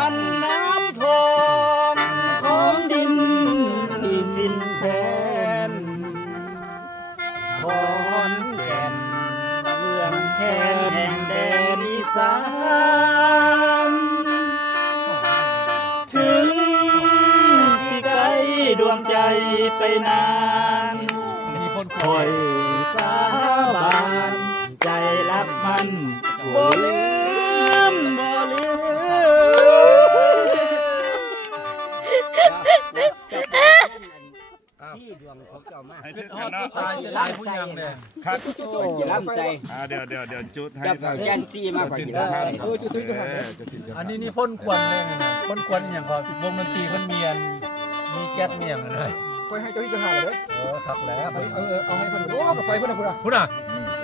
อันน้ำทองของดินที่ทินแทนขอนแก่นเมืองแคนแห่งแดนอีสานถึงสิไกลดวงใจไปนานคอยสาบานใจรักมันบ่ลืมบ่ลืมที่ดวงของเจ้ามาให้ถึงกันเนาะ ตายเสียดายผู้ยังเนี่ย ครับ โอ้ยล้ำใจ เดี๋ยวจุดให้ เจ้าแย่นจี้มากกว่าอีกแล้ว จุดทุกท่านจุด อันนี้นี่พ่นควันเลยนะพ่นควันอย่างเขาวงดนตรีเพิ่นมีอันมีแก๊สเนี่ยนะ ก็ให้เจ้าที่เจ้าทานเลย คักแล้ว เอาให้เพิ่นโอ้กับไฟเพิ่นนะคุณอ่ะ พุ่นน่ะ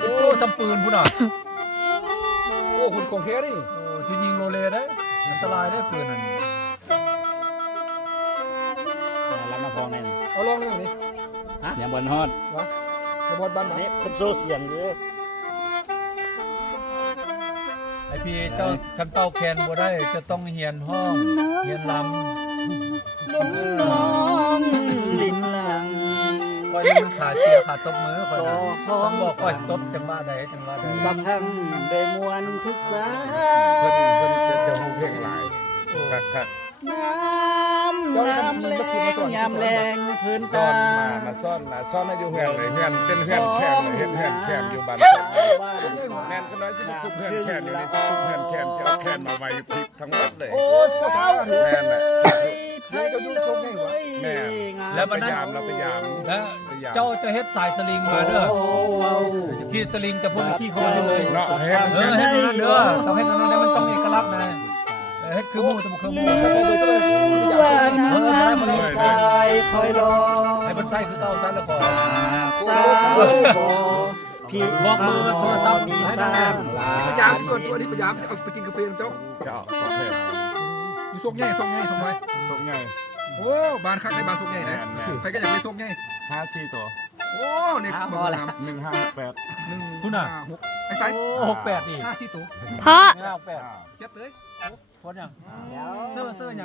โอ้สัมปืนพุ่นน่ะ โอ้คุณของแท้ดิ โอ้ที่ยิงโรเลได้อันตรายได้ปืนนั่น รับน้ำพองในนี่ เอาลองเลยนี่ ฮะอย่างบนฮอด วะจะบอดบ้าน อัน ไหน นี้เป็นโซเสียงเลย ไอพี่เจ้าคันเต้าแคนบ่ได้จะต้องเฮียนห้องเฮียนลำ น้องลิ้นหลัง คอยนี่มันขาเสียขาตบมือคอยนะต้องบอกคอยตบจังหวะใดจังหวะใด สัมพังได้มวลทึกษา เพิ่นจะฮู้เพลงหลายครับ น้ำแรงยามแรงพื้น ซ่อ ตาน มาซ่อนให้อยู่เฮือนเลยเฮือนเป็นเฮือนแคมเลยเฮ็ดเฮือนแคมอยู่บ้านแม่นก็น้อยสิคุกเฮือนแคมอยู่นี่สิคุกเฮือนแคมจะเอาแคมมาไว้อยู่พิกทั้งหมดเลย โอ้สาว แม่นน่ะ แล้ววันนั้น เราพยายาม แล้วเจ้าจะเฮ็ดสายสลิงมาเด้อขี่สลิงแต่พ่นขี้คอเลย เนาะเฮ็ด เฮ็ดนั่นเด้อต้องเฮ็ดนั่นมันต้องเอกลักษณ์นะเฮ็ดคือหมู่แต่บ่คือหมู่ ว่าน้ำไม่สายคอยรอ ให้มันใส่คือเก่าซะแล้วพอ สาวพี่ บอกเบอร์โทรศัพท์ มีสร้างลา พยายามส่วนตัวนี้พยายามจะเอาไปกินกาแฟเจ้า เจ้าโอเค อยู่ซกใหญ่ซกใหญ่ซกไว้ ส่งไง โอ้บานคักในบานซกใหญ่นะใครก็อยากไปซกใหญ่ 54ตัว โอ้นี่คือบ่น้ำ 1568 คุณน่ะ 6ไอ้ไซ โอ้68นี่ 54ตัว เพราะ 68 เจ็บเลย คนยัง เดี๋ยว ซื้อหยัง